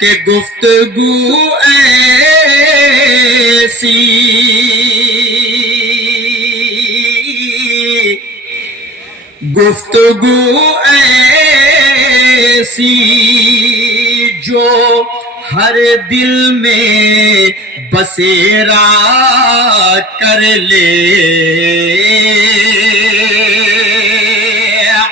کہ گفتگو ایسی گفتگو ایسی جو ہر دل میں بسیرا کر لے.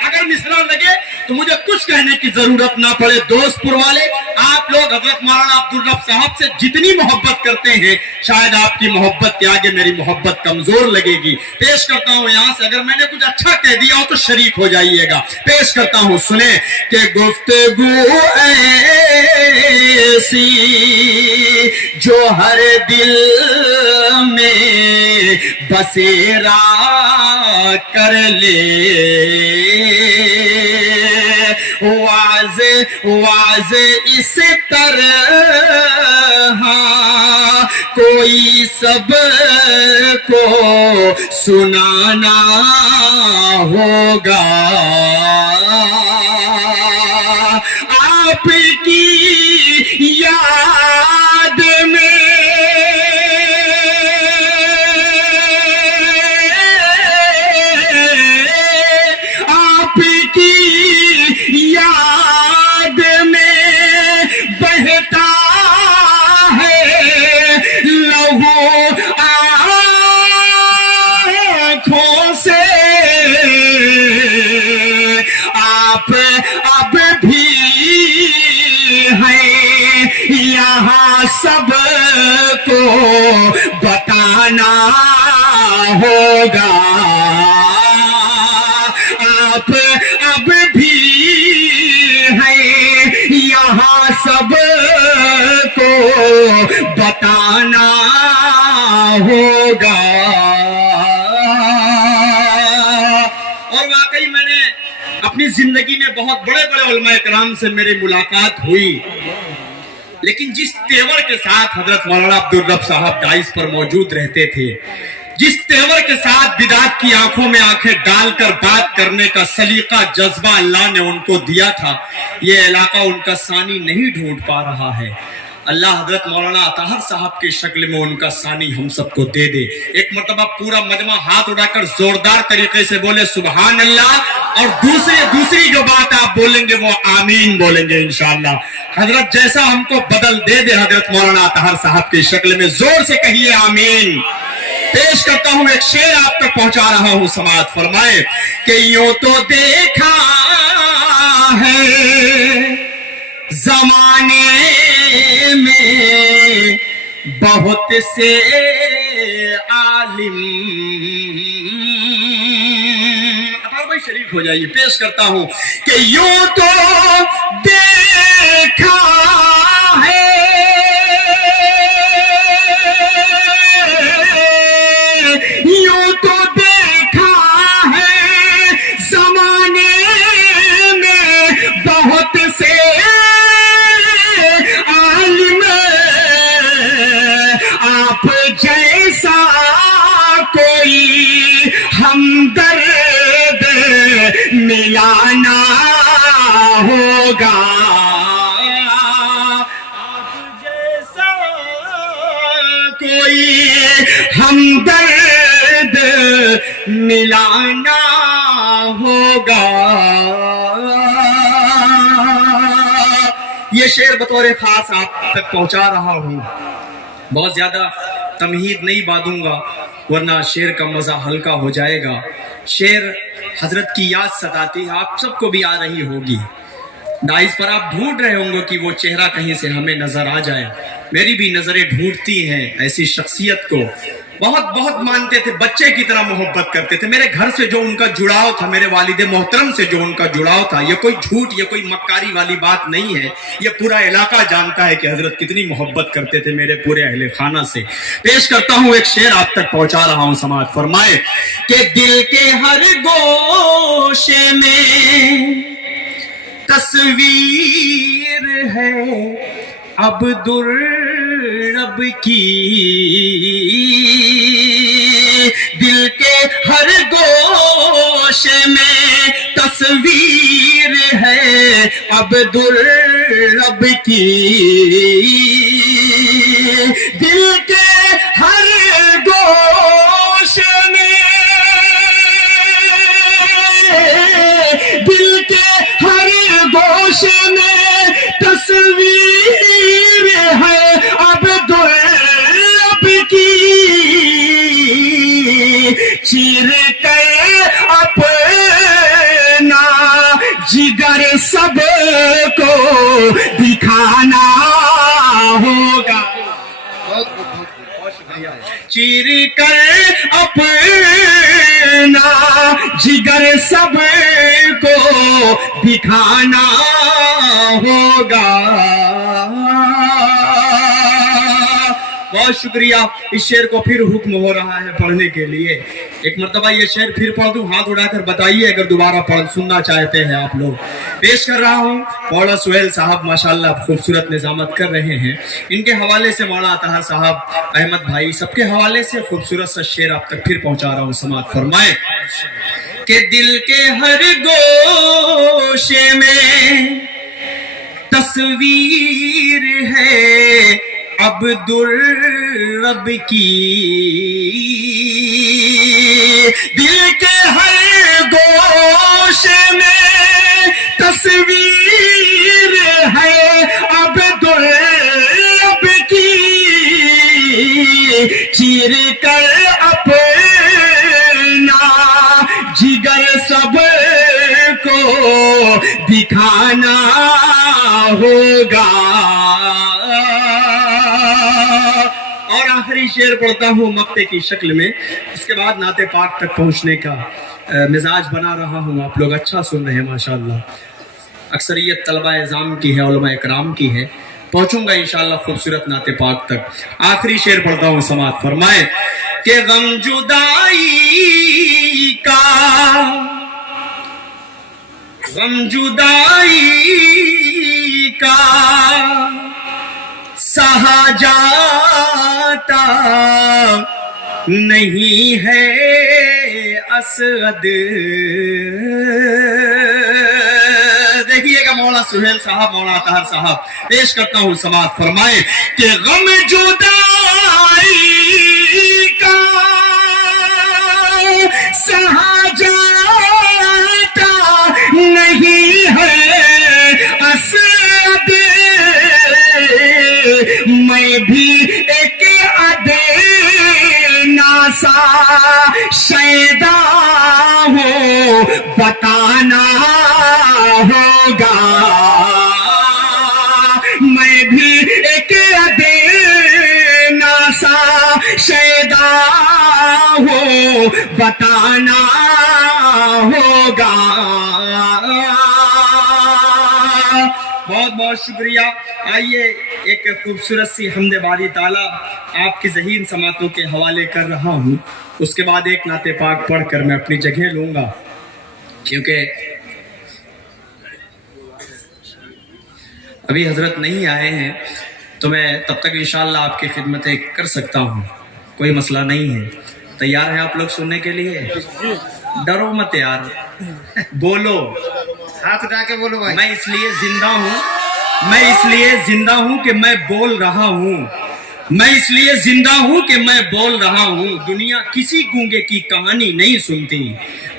اگر مصرع لگے تو مجھے کچھ کہنے کی ضرورت نہ پڑے. دوست پور والے آپ لوگ حضرت مولانا عبدالرب صاحب سے جتنی محبت کرتے ہیں شاید آپ کی محبت کے آگے میری محبت کمزور لگے گی. پیش کرتا ہوں یہاں سے, اگر میں نے کچھ اچھا کہہ دیا ہو تو شریک ہو جائیے گا. پیش کرتا ہوں, سنیں کہ گفتگو ایسی جو ہر دل میں بسیرا کر لے. واضح اس طرح کوئی سب کو سنانا ہوگا. آپ کی یاد میں آپ کی یاد میں بہتا ہے لہو آنکھوں سے. آپ اب بھی ہیں یہاں سب کو بتانا ہوگا. آپ اب بھی ہیں یہاں سب کو بتانا ہوگا. اور واقعی میں نے اپنی زندگی میں بہت بڑے بڑے علماء کرام سے میری ملاقات ہوئی, لیکن جس تیور کے ساتھ حضرت مولانا عبدالرب صاحب ڈائز پر موجود رہتے تھے, جس تیور کے ساتھ بدعت کی آنکھوں میں آنکھیں ڈال کر بات کرنے کا سلیقہ جذبہ اللہ نے ان کو دیا تھا, یہ علاقہ ان کا ثانی نہیں ڈھونڈ پا رہا ہے. اللہ حضرت مولانا اطہر صاحب کی شکل میں ان کا ثانی ہم سب کو دے دے. ایک مرتبہ پورا مجمع ہاتھ اٹھا کر زوردار طریقے سے بولے سبحان اللہ, اور دوسری جو بات آپ بولیں گے وہ آمین بولیں گے انشاءاللہ. حضرت جیسا ہم کو بدل دے دے حضرت مولانا اطہر صاحب کی شکل میں, زور سے کہیے آمین. پیش کرتا ہوں, ایک شعر آپ تک پہنچا رہا ہوں, سماعت فرمائے کہ یوں تو دیکھا ہے زمانے میں بہت سے عالم. بھائی شریک ہو جائیے. پیش کرتا ہوں کہ یوں تو دیکھا ہے یوں تو دیکھا ہے زمانے میں بہت سے عالم. آپ جیسا کوئی ہمدرد ملانا ہوگا. آپ جیسا کوئی ہمدرد ملانا ہوگا. یہ شعر بطور خاص آپ تک پہنچا رہا ہوں. بہت زیادہ تمہید نہیں باندھوں گا ورنہ شعر کا مزہ ہلکا ہو جائے گا. شعر حضرت کی یاد ستاتی ہے, آپ سب کو بھی آ رہی ہوگی. ڈائز پر آپ ڈھونڈ رہے ہوں گے کہ وہ چہرہ کہیں سے ہمیں نظر آ جائے. میری بھی نظریں ڈھونڈتی ہیں ایسی شخصیت کو. بہت بہت مانتے تھے, بچے کی طرح محبت کرتے تھے. میرے گھر سے جو ان کا جڑاؤ تھا, میرے والد محترم سے جو ان کا جڑاؤ تھا, یہ کوئی جھوٹ, یہ کوئی مکاری والی بات نہیں ہے. یہ پورا علاقہ جانتا ہے کہ حضرت کتنی محبت کرتے تھے میرے پورے اہل خانہ سے. پیش کرتا ہوں, ایک شعر آپ تک پہنچا رہا ہوں, سماعت فرمائے کہ دل کے ہر گوشے میں تصویر ہے عبدالرب کی. دل کے ہر گوشے میں تصویر ہے अब्दुल रब की, दिल के हर गोशे में, दिल के हर गोशे में तस्वीर है अब्दुल रब की, चीर कर अपना जिगर सबको दिखाना होगा, चीर कर अपना जिगर सबको दिखाना होगा। बहुत शुक्रिया। इस शेर को फिर हुक्म हो रहा है पढ़ने के लिए। एक मर्तबा ये शेर फिर पढ़ दूं, हाथ उठाकर बताइए अगर दोबारा पढ़ सुनना चाहते हैं आप लोग। पेश कर रहा हूं मौला सुहेल साहब माशाल्लाह खूबसूरत निजामत कर रहे हैं। इनके हवाले से मौला अतहर साहब, अहमद भाई, सबके हवाले से खूबसूरत सा शेर आप तक फिर पहुंचा रहा हूं। समात फरमाए कि दिल के हर गोशे में तस्वीर है अब्दुल रब की, दिल के हर गोशे में तस्वीर है अब्दुल रब की, चीर कर अपना जिगर सबको दिखाना होगा। और आखिरी शेर पढ़ता हूँ मक्ते की शक्ल में, इसके बाद नाते पाक तक पहुंचने का मिजाज बना रहा हूँ। आप लोग अच्छा सुन रहे हैं माशाल्लाह। अक्सरियत तलबा एज़ाम की है, उलमा इकराम की है। पहुंचूंगा इंशाल्लाह खूबसूरत नाते पाक तक। आखिरी शेर पढ़ता हूँ। समात फरमाए कि गम जुदाई का, गम जुदाई का सहा जाता नहीं है असद। देखिएगा मौला सुहेल साहब, मौला अतहर साहब, पेश करता हूं। समात फरमाए कि गम जुदाई का सहा जाता नहीं है असद, मैं भी एक अदेनासा शैदा हूँ, बताना होगा। मैं भी एक अदेनासा शैदा हूँ, बताना होगा। बहुत बहुत शुक्रिया। आइए एक खूबसूरत सी हमदे बारी ताला आपकी ज़हीन समातों के हवाले कर रहा हूँ। उसके बाद एक नाते पाक पढ़कर मैं अपनी जगह लूँगा, क्योंकि अभी हजरत नहीं आए हैं तो मैं तब तक इंशाअल्लाह आपकी खिदमतें कर सकता हूँ, कोई मसला नहीं है। तैयार हैं आप लोग सुनने के लिए? डरो मत यार, बोलो, हाथ उठा के बोलो भाई। मैं इसलिए जिंदा हूँ, मैं इसलिए जिंदा हूँ कि मैं बोल रहा हूँ, मैं इसलिए जिंदा हूँ कि मैं बोल रहा हूँ। दुनिया किसी गूंगे की कहानी नहीं सुनती।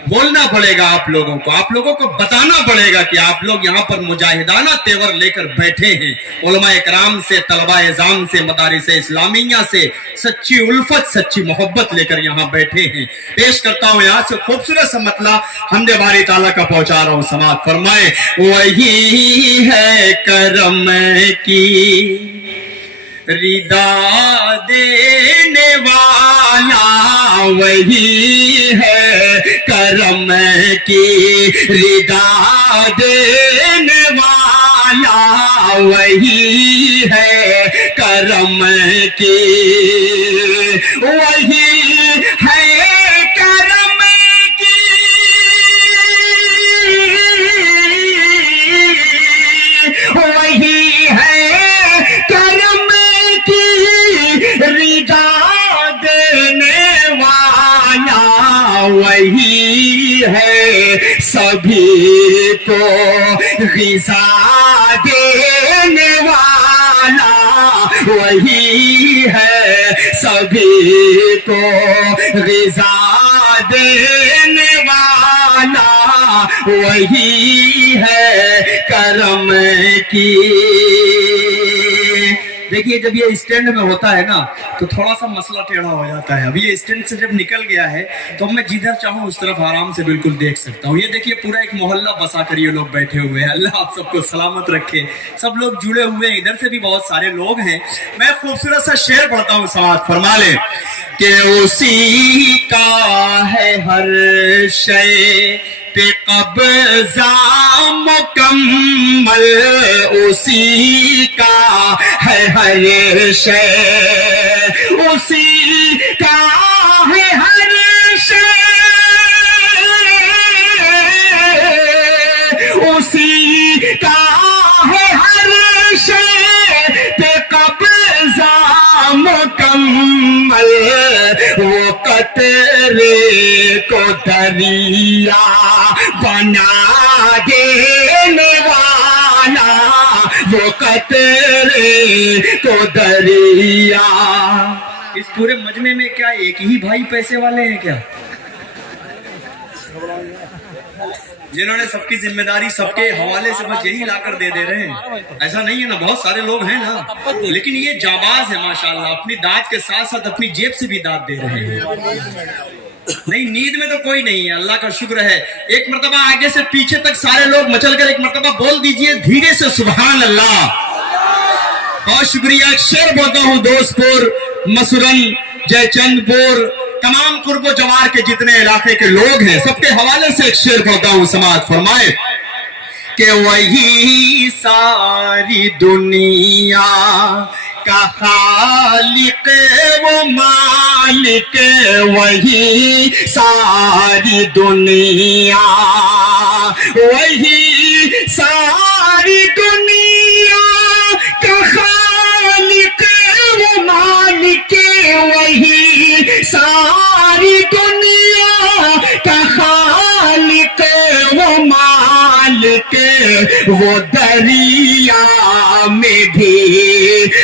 बोलना पड़ेगा आप लोगों को बताना पड़ेगा कि आप लोग यहाँ पर मुजाहिदाना तेवर लेकर बैठे हैं। उलमा इकराम से, तलबा एज़ाम से, मदारिस इस्लामिया से सच्ची उल्फत, सच्ची मोहब्बत लेकर यहाँ बैठे हैं। पेश करता हूँ यहाँ से खूबसूरत सा मतला हमदे बारी ताला का पहुंचा रहा हूँ। समात फरमाए वही है करम की रिदा देने वाला, वही है करम की रिदा देने वाला, वही है करम की, वही है करम की, वही है करम रिदा देने वाला, वही है सभी کو غذا دینے والا وہی ہے، سبھی کو غذا دینے والا وہی ہے، کرم کی۔ دیکھیے جب یہ اسٹینڈ میں ہوتا ہے نا تو تھوڑا سا مسئلہ ٹیڑھا ہو جاتا ہے۔ اب یہ اسٹینڈ سے جب نکل گیا ہے تو میں جدھر چاہوں اس طرف آرام سے بالکل دیکھ سکتا ہوں۔ یہ دیکھیے پورا ایک محلہ بسا کر یہ لوگ بیٹھے ہوئے ہیں، اللہ آپ سب کو سلامت رکھے، سب لوگ جڑے ہوئے ہیں، ادھر سے بھی بہت سارے لوگ ہیں۔ میں خوبصورت سا شعر پڑھتا ہوں، سماعت فرما لیں کہ اسی کا ہے ہر شے پہ قبضہ مکمل، اسی کا ہے ہر شے، اسی کا ہے ہر شے، اسی کا ہے ہر شے پہ قبضہ مکمل، وہ قطرے کو دریا بنا دینے والا، وہ قطرے کو دریا۔ اس پورے مجمع میں کیا ایک ہی بھائی پیسے والے ہیں کیا، جنہوں نے سب کی ذمہ داری سب کے حوالے سے بس یہی لا کر دے رہے ہیں؟ ایسا نہیں ہے نا، بہت سارے لوگ ہیں نا، لیکن یہ جانباز ہے ماشاءاللہ، اپنی داد کے ساتھ ساتھ اپنی جیب سے بھی داد دے رہے ہیں۔ نہیں، نیند میں تو کوئی نہیں ہے، اللہ کا شکر ہے۔ ایک مرتبہ آگے سے پیچھے تک سارے لوگ مچل کر ایک مرتبہ بول دیجئے دھیرے سے سبحان اللہ۔ بہت شکریہ۔ ایک شعر بولتا ہوں، دوست پور، مسورن، جے چند پور، تمام قرب و جوار کے جتنے علاقے کے لوگ ہیں سب کے حوالے سے ایک شعر پڑھتا ہوں، سماعت فرمائے کہ وہی ساری دنیا کا خالق و مالک، وہی ساری دنیا، وہی ساری دنیا کا خالق و مالک، وہی ساری دنیا کا خالق و مالک، وہ دریا میں بھی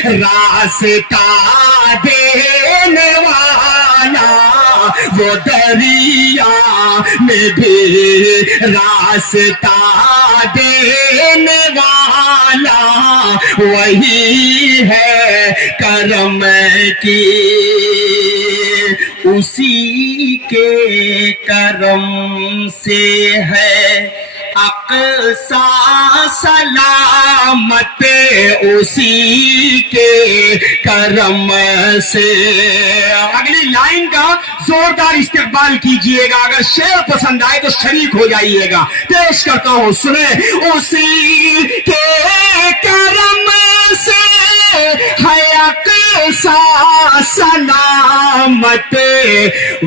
راستہ دینے والا، وہ دریا میں بھی راستہ دینے والا وہی ہے، کرم کی۔ اسی کے کرم سے ہے اقصی سلامت، اسی کے کرم سے۔ اگلی لائن کا زوردار استقبال کیجئے گا، اگر شعر پسند آئے تو شریک ہو جائیے گا۔ پیش کرتا ہوں، سنیں۔ اسی کے کرم سے ہے اقصی سلامت،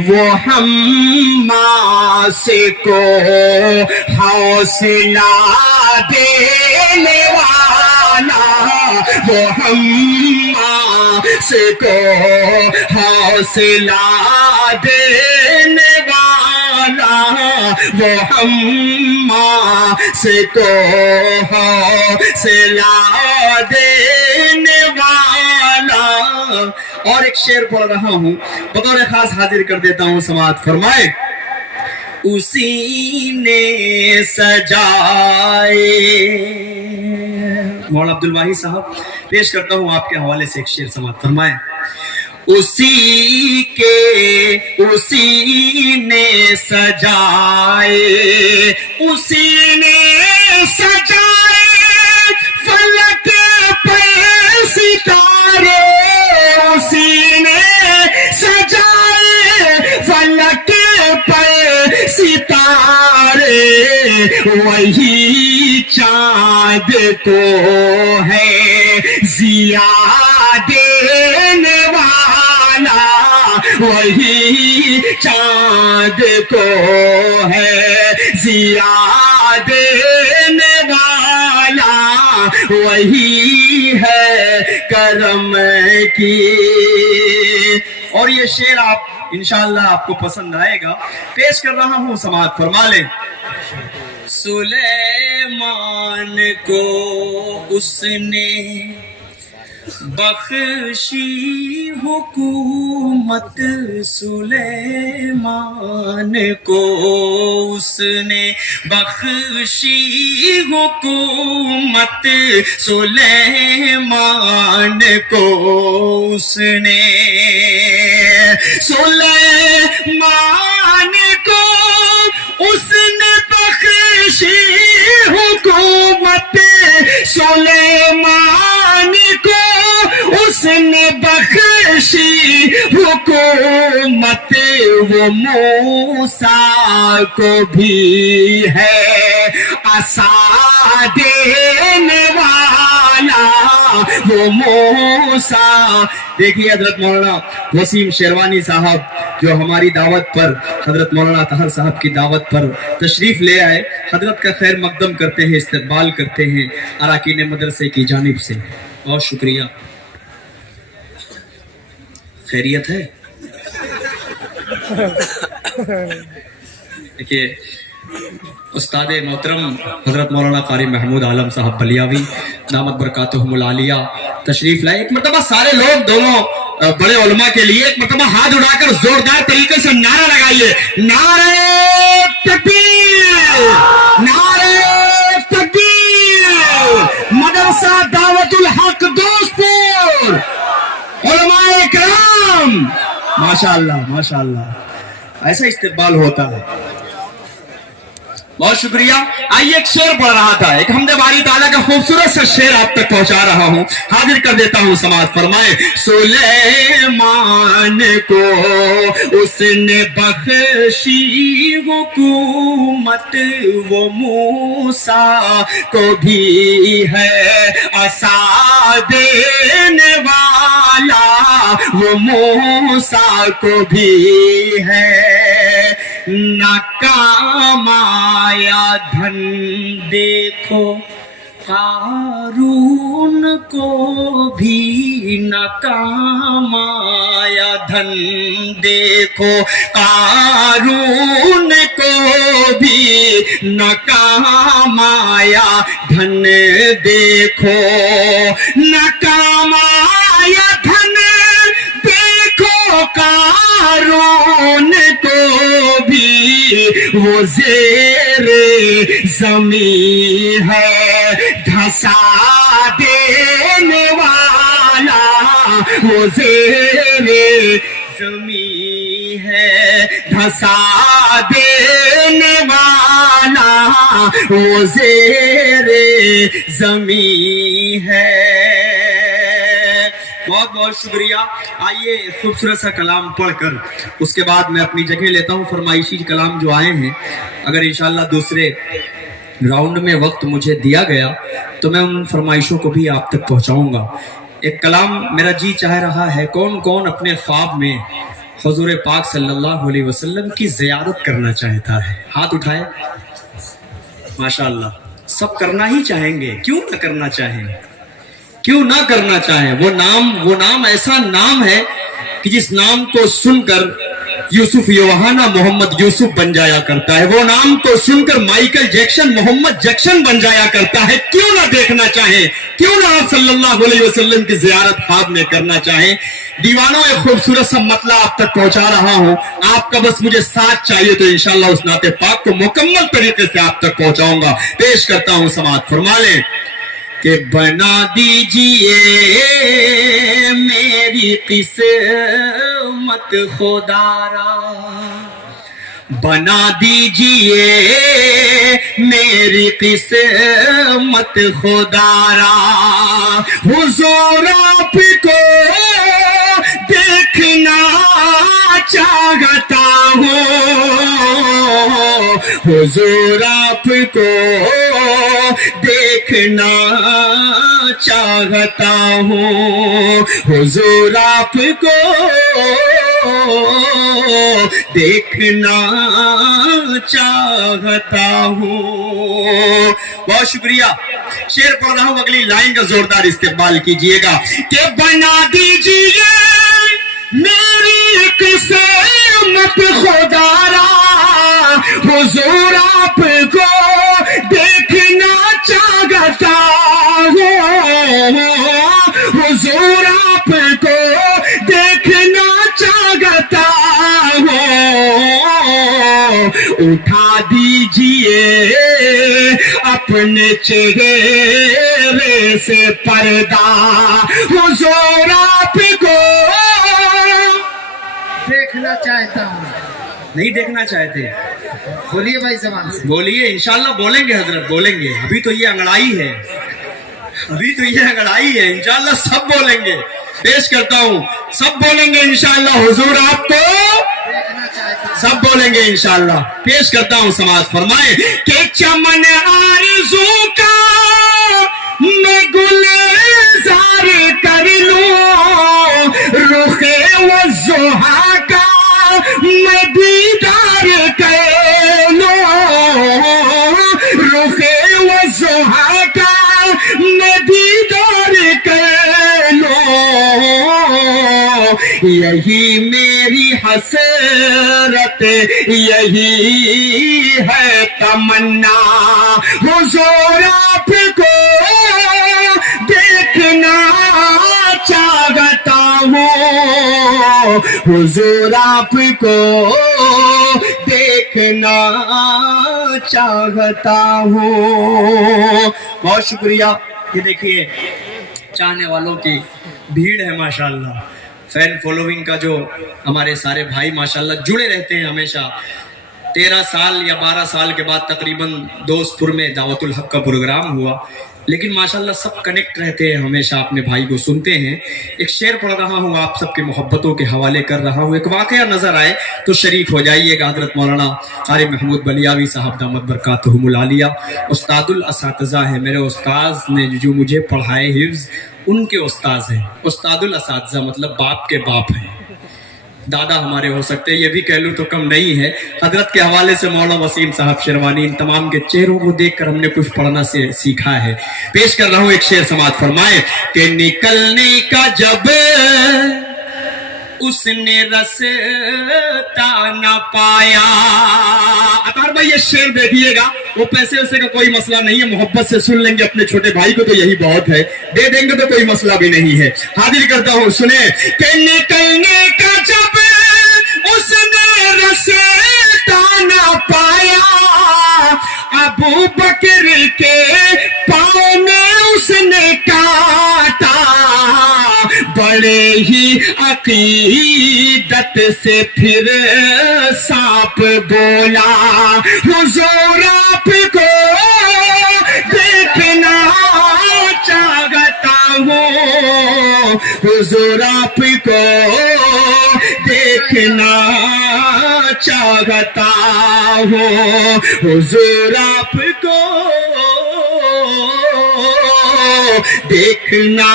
وہ حماسے کو حوصلہ دینے والا، وہ حماسے کو حوصلہ دینے والا، وہ حماسے کو حوصلہ دینے والا۔ اور ایک شعر پڑھ رہا ہوں، بطور خاص حاضر کر دیتا ہوں، سماعت فرمائے۔ اسی نے سجائے، مولانا عبدالواحد صاحب پیش کرتا ہوں آپ کے حوالے سے ایک شعر، سماعت فرمائے۔ اسی نے سجائے، اسی نے سجائے فلک پہ ستارے، اسی نے سجائے فلک پہ ستارے، وہی چاند کو ہے ضیا دینے والا، وہی چاند کو ہے ضیا دینے والا، وہی ہے کرم کی۔ اور یہ شعر آپ انشاءاللہ آپ کو پسند آئے گا، پیش کر رہا ہوں، سماعت فرما لیں۔ سلیمان کو اس نے بخشی حکومت، سلیمان کو اس نے بخشی حکومت، سلیمان کو اس نے، سلیمان کو اس نے بخشی حکومت، سلیمان کو اس نے بخشی حکومت، وہ موسیٰ کو بھی ہے عصا دینے والا، وہ موسیٰ۔ دیکھیے حضرت مولانا وسیم شیروانی صاحب جو ہماری دعوت پر، حضرت مولانا طاہر صاحب کی دعوت پر تشریف لے آئے، حضرت کا خیر مقدم کرتے ہیں، استقبال کرتے ہیں اراکین مدرسے کی جانب سے۔ بہت شکریہ۔ خیریت ہے؟ دیکھیے استاد محترم حضرت مولانا قاری محمود عالم صاحب بلیاوی دامت برکاتہم العالیہ تشریف لائے۔ ایک مرتبہ سارے لوگ دونوں بڑے علماء کے لیے ایک مرتبہ ہاتھ اٹھا کر زوردار طریقے سے نعرہ لگائیے، نعرہ تکبیر، نعرہ تکبیر، مدرسہ دعوت الحق دوستپور، علماء اکرام، ماشاءاللہ ماشاءاللہ، ایسا استقبال ہوتا ہے۔ بہت شکریہ۔ آئیے ایک شعر پڑھ رہا تھا، ایک حمد باری تعالیٰ کا خوبصورت سا شعر آپ تک پہنچا رہا ہوں، حاضر کر دیتا ہوں سماعت فرمائے۔ سلیمان کو اس نے بخشی حکومت، وہ موسیٰ کو بھی ہے عصا دینے والا، وہ موسیٰ کو بھی ہے۔ ناکام آیا دھن دیکھو قارون کو بھی، ناکام آیا دھن دیکھو قارون کو بھی، ناکام آیا دھن دیکھو، ناکام آیا دھن دیکھو قارون کو بھی، وہ زیر زمین ہے دھسا دینے والا، وہ زیر زمین ہے دھسا دینے والا، وہ زیر زمین ہے۔ بہت بہت شکریہ۔ آئیے خوبصورت سا کلام پڑھ کر اس کے بعد میں اپنی جگہ لیتا ہوں۔ فرمائشی کلام جو آئے ہیں، اگر انشاءاللہ دوسرے راؤنڈ میں وقت مجھے دیا گیا تو میں ان فرمائشوں کو بھی آپ تک پہنچاؤں گا۔ ایک کلام میرا جی چاہ رہا ہے، کون کون اپنے خواب میں حضور پاک صلی اللہ علیہ وسلم کی زیارت کرنا چاہتا ہے؟ ہاتھ اٹھائے۔ ماشاءاللہ سب کرنا ہی چاہیں گے، کیوں نہ کرنا چاہیں، کیوں نہ کرنا چاہیں۔ وہ نام ایسا نام ہے کہ جس نام کو سن کر یوسف یوہانا محمد یوسف بن جایا کرتا ہے، وہ نام کو سن کر مائیکل جیکسن محمد جیکسن بن جایا کرتا ہے۔ کیوں نہ دیکھنا چاہیں، کیوں نہ آپ صلی اللہ علیہ وسلم کی زیارت خواب میں کرنا چاہیں۔ دیوانوں ایک خوبصورت سا مطلع آپ تک پہنچا رہا ہوں، آپ کا بس مجھے ساتھ چاہیے تو انشاءاللہ اس نعت پاک کو مکمل طریقے سے آپ تک پہنچاؤں گا۔ پیش کرتا ہوں، سماعت فرما لیں کہ بنا دیجئے میری قسمت خدا را، بنا دیجئے میری قسمت خدا را، حضور آپ کو دیکھنا چاہتا ہوں، حضور آپ کو دیکھنا چاہتا ہوں، حضور آپ کو دیکھنا چاہتا ہوں۔ بہت شکریہ۔ شعر پڑھ رہا ہوں، اگلی لائن کا زوردار استقبال کیجئے گا کہ بنا دیجئے میری قسمت خدا را، حضور آپ کو हुजूर आपको देखना चाहता हूँ, उठा दीजिए अपने चेहरे से पर्दा, हुजूर आपको देखना चाहता हूँ। नहीं देखना चाहते, बोलिए भाई जबान से। बोलिए, इंशाल्लाह बोलेंगे हजरत, बोलेंगे। अभी तो ये अंगड़ाई है, अभी तो ये अंगड़ाई है, इंशाल्लाह सब बोलेंगे। पेश करता हूँ, सब बोलेंगे इंशाल्लाह, हुजूर आपको देखना चाहता हूँ। सब बोलेंगे इंशाल्लाह। पेश करता हूँ, समाज फरमाए कि चमन आरज़ू का मैं गुलजार कर लूं, रुखे वज़्ज़ुहा का मैं दीदार कर लूं, रुखे वज़्ज़ुहा का मैं दीदार कर लूं, यही मेरी हसरत, यही है तमन्ना, हुजूर आपको देखना चाहता हूँ, हुजूर आपको देखना चाहता हूँ। बहुत शुक्रिया। ये देखिए चाहने वालों की भीड़ है माशाल्लाह, फैन फॉलोइंग का जो हमारे सारे भाई माशाल्लाह जुड़े रहते हैं हमेशा। 13 साल या 12 साल के बाद तकरीबन दोस्तपुर में दावतुल हक का प्रोग्राम हुआ, लेकिन माशाल्लाह सब कनेक्ट रहते हैं हमेशा, अपने भाई को सुनते हैं। एक शेर पढ़ रहा हूँ, आप सबके मोहब्बतों के हवाले कर रहा हूँ। एक वाकया नजर आए तो शरीक हो जाइएगा। हजरत मौलाना क़ारी महमूद बलियावी साहब दामत बरकातहुमुल आलिया उस्तादुल असातिज़ा है, मेरे उस्ताद ने जो मुझे पढ़ाए हिफ्ज़, उनके उस्ताद हैं। उस्तादुल असातिज़ा मतलब बाप के बाप हैं, दादा हमारे हो सकते हैं, ये भी कह लूँ तो कम नहीं है। हजरत के हवाले से मौलाना वसीम साहब शेरवानी, इन तमाम के चेहरों को देखकर हमने कुछ पढ़ना से सीखा है। पेश कर रहा हूँ एक शेर, समाज फरमाए कि निकलने का जब उसने रास्ता न पाया। अतार भाई ये शेर देखिएगा, वो पैसे वैसे का कोई मसला नहीं है, मोहब्बत से सुन लेंगे अपने छोटे भाई को तो यही बहुत है, दे देंगे तो कोई मसला भी नहीं है। हाजिर करता हूँ, सुने कि निकलने का जब उसने रास्ता न पाया, अबू बकर के पाँव में उसने काटा, बड़े ही अकीदत से फिर सांप बोला, हुजूर आपको देखना चाहता हूँ, हुजूर आपको देखना चाहता हूँ, हुजूर आपको देखना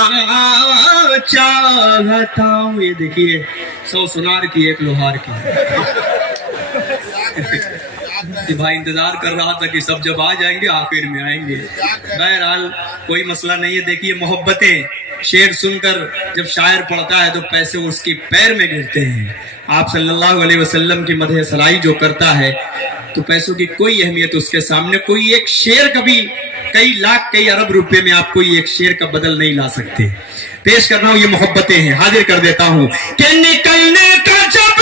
चाहता हूँ। ये देखिए 100 सुनार की एक लोहार की। भाई इंतजार कर रहा था कि सब जब आ जाएंगे आखिर में आएंगे, बहरहाल कोई मसला नहीं है। देखिए मोहब्बतें, शेर सुनकर जब शायर पढ़ता है तो पैसे उसके पैर में गिरते हैं। आप सल्लल्लाहु अलैहि वसल्लम की मदह सराई जो करता है तो पैसों की कोई अहमियत उसके सामने, कोई एक शेर कभी कई लाख कई अरब रुपए में आप कोई एक शेर का बदल नहीं ला सकते। पेश कर रहा हूं, ये मोहब्बतें हैं, हाजिर कर देता हूं कि निकलने का जब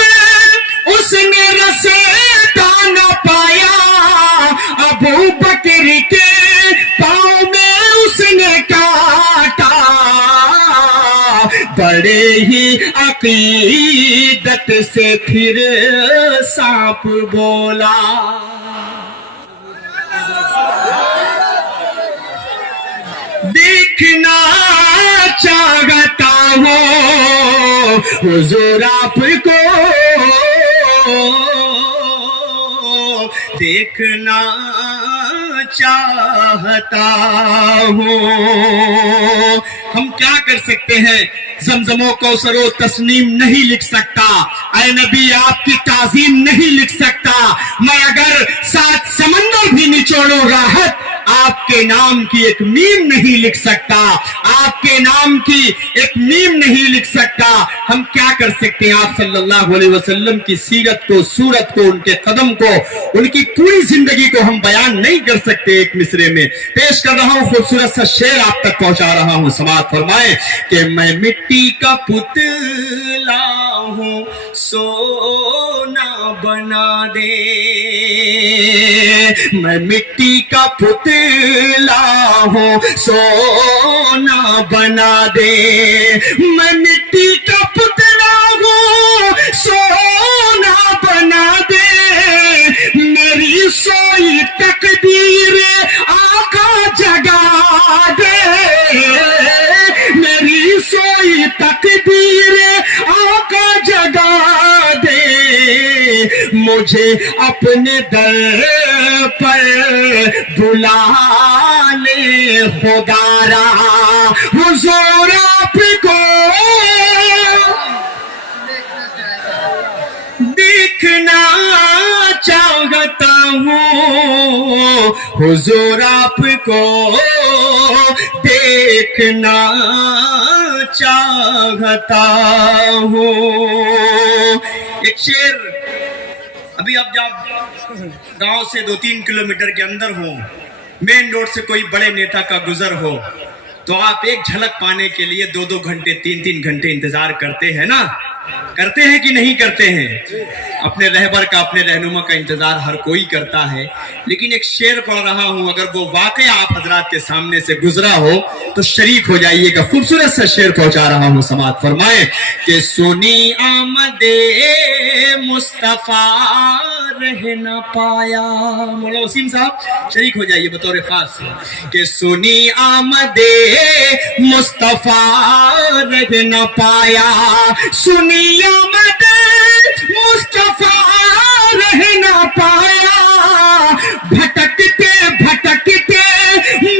उसने रास्ता न पाया, अबू बकर के पाँव में उसने काटा, बड़े ही अकीदत से फिर सांप बोला। देखना चाहता हूँ हुजूर आपको, देखना चाहता हूँ। हम क्या कर सकते हैं, ज़मज़मो कौसरो तस्नीम नहीं लिख सकता, ऐ नबी आपकी ताज़ीम नहीं लिख सकता। मैं अगर 7 समंदर भी निचोड़ूं राहत आपके नाम की एक मीम नहीं लिख सकता, आपके नाम की एक मीम नहीं लिख सकता। हम क्या कर सकते हैं? आप सल्लल्लाहु अलैहि वसल्लम की सीरत को, सूरत को, उनके कदम को, उनकी पूरी जिंदगी को हम बयान नहीं कर सकते एक मिसरे में। पेश कर रहा हूं खूबसूरत सा शेर, आप तक पहुंचा रहा हूं, समाअत फरमाए कि मैं मिट्टी का पुतला हूं, सोना बना दे। मैं मिट्टी का पुतला हूं, सोना बना दे। मैं मिट्टी का पुतला हूं, सोना बना दे। मेरी सोई तकदीर आका जगा दे। मेरी सोई तकदीर आका जगा दे। मुझे अपने दर पर बुला ले खुदारा, हुजूर आपको देखना चाहता हूँ, हुजूर आपको देखना चाहता हूँ। एक शेर, अभी आप जब गांव से 2-3 किलोमीटर के अंदर हो, मेन रोड से कोई बड़े नेता का गुजर हो, तो आप एक झलक पाने के लिए 2-2 घंटे, 3-3 घंटे इंतजार करते हैं ना? करते हैं कि नहीं करते हैं? अपने रहबर का, अपने रहनुमा का इंतजार हर कोई करता है। लेकिन एक शेर पढ़ रहा हूं, अगर वो वाकई आप हजरात के सामने से गुजरा हो तो शरीक हो जाइएगा। खूबसूरत सा शेर पहुंचा रहा हूं, समाअत फरमाए कि सुनी आमदे मुस्तफा रह न पाया। मौला वसीम साहब शरीक हो जाइए बतौर खास कि सुनी आमदे मुस्तफा रह न पाया। सुनी आमदे मुस्तफा रह न पाया। भटकते भटकते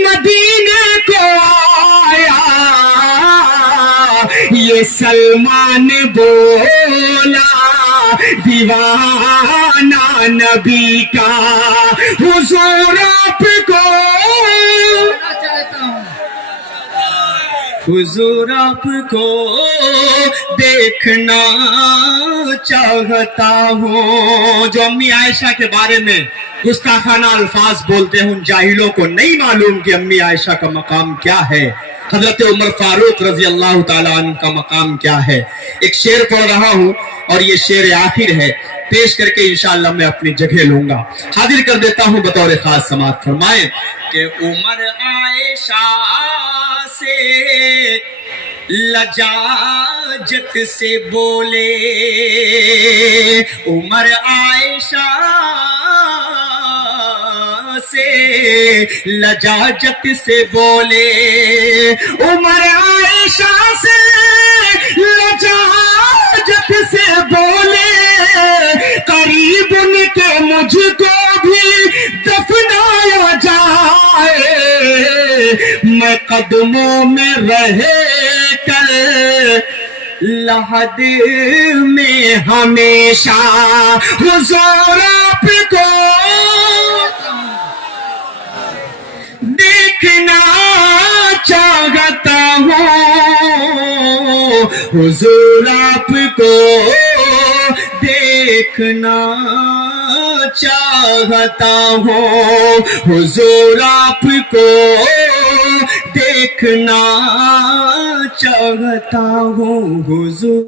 मदीने को आया। ये सलमान बोला दीवाना नबी का, हुजूर आपको हुजूर आपको देखना चाहता हूँ। जो अम्मी आयशा के बारे में गुस्ताखाना अल्फाज बोलते हैं, उन जाहिलों को नहीं मालूम कि अम्मी आयशा का मकाम क्या है, हजरत उमर फारूक रजी अल्लाह ताला अन्हु का मकाम क्या है। एक शेर पढ़ रहा हूँ और ये शेर आखिर है, पेश करके इंशाअल्लाह मैं अपनी जगह लूंगा। हाजिर कर देता हूँ बतौर खास, समाअत फरमाए कि उमर आयशा से लजाजत से बोले। उमर आयशा से लजाजत से बोले। उमर आयशा से लजाजत से बोले। करीब उनके मुझको भी दफनाया जाए। मैं कदमों में रहे कर लहद में हमेशा, हुजूर आपको देखना चाहता हूँ। हुजूर आपको देखना चाहता हूँ। हुजूर आपको देखना चाहता हूँ। हुजूर